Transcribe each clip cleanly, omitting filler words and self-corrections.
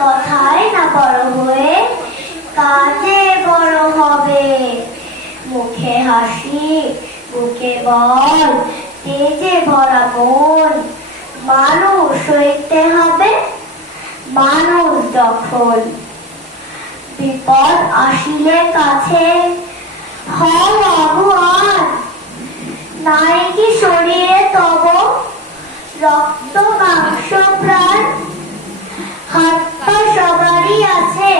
কথায় না বড় হয়ে কাজে বড় হবে। মুখে হাসি, বুকে বল, তেজে ভরা মন। মানুষ হইতে হবে মানুষ যখন। বিপদ আসিলে কাছে হও আগুয়ান। নাই কি শরীরে তব রক্ত মাংস প্রাণ? হাত পা সবারই আছে,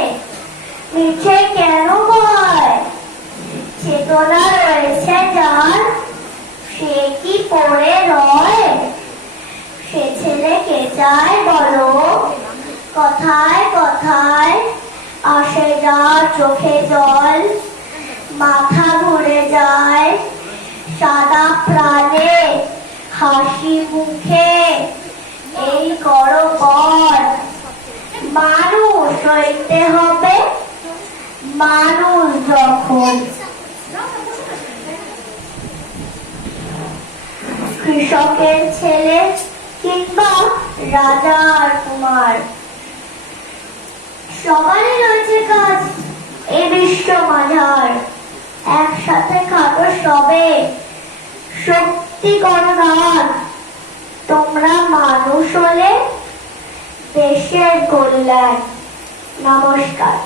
মিছে কেন ভয়? চেতনা রয়েছে যার, সে কি পড়ে রয়? সে ছেলে কে চায় বলো? কথায় কথায় আসে যার চোখে জল। মাথা ঘুরে যায় সাদা প্রাণে, হাসি মুখে এই করো পর। মানুষ হইতে হবে মানুষ যখন। কৃষকের ছেলে কিংবা রাজার কুমার, সবারই রয়েছে কাজ এই বিশ্ব মাঝার। একসাথে খাটো সবে, শক্তি করোনার। তোমরা মানুষ হলে দেশের কল্যাণ। নমস্কার।